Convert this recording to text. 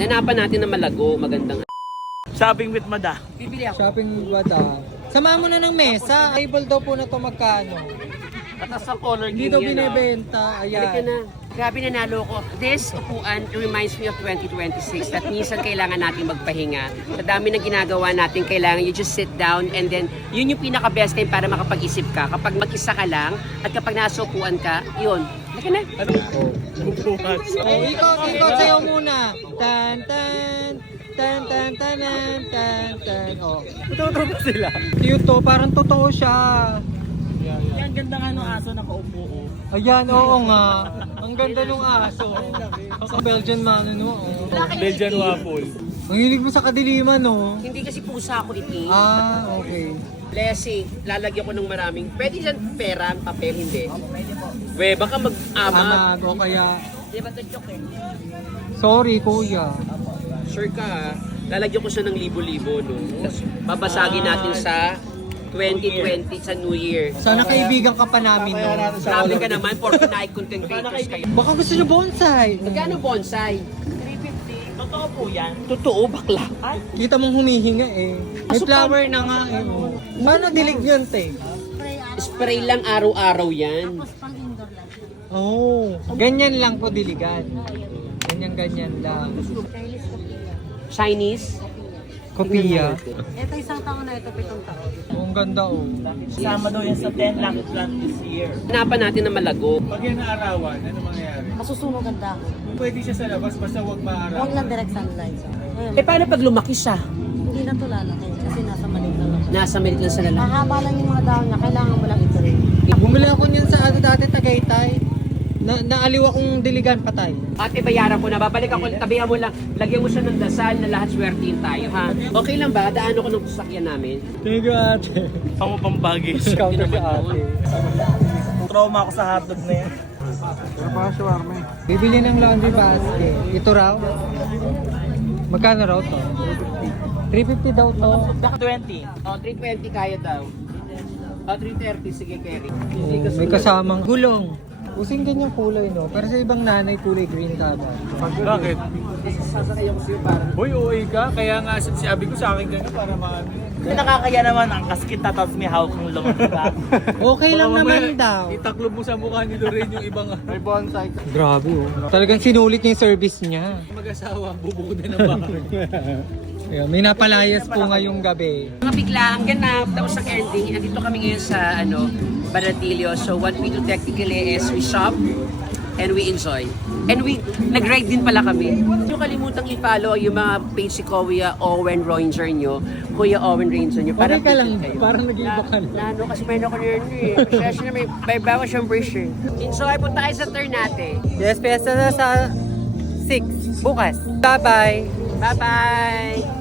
Hanapan natin na malago, magandang Shopping with Mada. bibili ako. Shopping bata. Samahan mo na ng mesa. Table daw po na to magkano. At sa color Hindi king daw yan, binibenta. Halika Ayan. na. Grabe nanalo ko. This upuan reminds me of 2026 that minsan kailangan natin magpahinga. Sa dami ng ginagawa natin, kailangan you just sit down and then yun yung pinaka-best time para makapag-isip ka. Kapag mag-isa ka lang at kapag nasa upuan ka, yun. Halika na. Bukas. Oh, ikot, sayo muna. Tan, tan. Tan, tan, tanan, tan, tan. Oh. Totoo ba sila? Cute to. Parang totoo siya. Yan, ganda nga nung aso nakaupo. Ayan, oo nga. Ang ganda nung aso. Sa Belgian Malinois. Oh. Belgian waffle. Ang hilig mo sa kadiliman, no? Hindi kasi pusa ako iti. Ah, okay. Blessing, lalagyan ko ng maraming. Pwede dyan pera, papel, hindi. We, baka mag-ama. Amag, o kaya... Di ba ito joke eh? Sorry, kuya. Sure ka ha? Lalagyan ko siya ng libo-libo, no? Tapos babasagin natin sa 2020 sa New Year. Sana kaibigan ka pa namin, no? Sabi ka naman, 49 content creators kayo. Baka gusto nyo bonsai. Magkano bonsai? Totoo po yan. Totoo, bakla. Kita mong humihinga eh. May flower na nga eh. Oh. Paano dilig yun, te? Spray lang araw-araw yan. Oh, ganyan lang po diligan. Ganyan lang. Chinese? Kopiya. Ito isang taon na ito, 7 taon. Oh, ang ganda oh. Kasama daw yan sa 10 lucky plan this year. Hanapan natin na malago. Pag yan naarawan, ano mangyayari? Masusunog ang dahon. Pwede siya sa labas, basta huwag maaraw. Huwag lang direct sunlight. Ngayon, Eh paano pag lumaki siya? hindi na ito lalaki kasi nasa maliit na lang. Nasa maliit lang sa lalaki. Mahaba lang yung mga dahon niya, kailangan mo lang ito rin. Bumili ako niyan sa ano dati Tagaytay. Naaliw akong diligan patay. Ate, bayaran ko na. Babalik ako. Tabihan mo lang. Lagyan mo siya ng dasal na lahat swertihin tayo, ha? Okay lang ba? Daan ako ng sasakyan namin. Thank you, ate. Pang pambagis. Discount na si naman ate. Trauma ako sa hotdog na yan. Pero pa shawarma eh. Bibili ng laundry basket. Ito raw? Magkano raw to? 350 daw to. Baka 20. O, 320 kaya daw. O, 330. Sige, Kerry. Oh, may kasamang gulong. Using ganyang kulay, no? Pero sa ibang nanay, kulay green tama. Bakit? Sasakay ako sa'yo para. Hoy, OA ka. Kaya nga si abi ko sa akin ganyan para maano. Kasi nakakaya naman ang kasket na tapos may hawak ng lumang, diba? Okay lang Baka naman mamaya, daw. Itaklob mo sa mukha ni Lorraine yung ibang may bonsai. Grabe, oh. Talagang sinulit niya yung service niya. Mag-asawa, bubuko din ang bahay. Ayan, may napalayas po ngayong gabi. Mga bigla, ang ganap. Tapos ang ending. Andito kami ngayon sa, Baratillo. So, what we do technically is we shop and we enjoy. And nag-ride din pala kami. Yung kalimutang i-follow yung mga page si Kuya Owen Ranger nyo. Kuya Owen Ranger nyo. Okay ka lang, updated kayo. parang nag-iiba ka na. Lalo kasi meron ako yun eh. Kasi na may bawa siyang bracer. Enjoy po tayo sa turn natin. Yes, pesa na sa 6 bukas. Bye-bye! Bye-bye!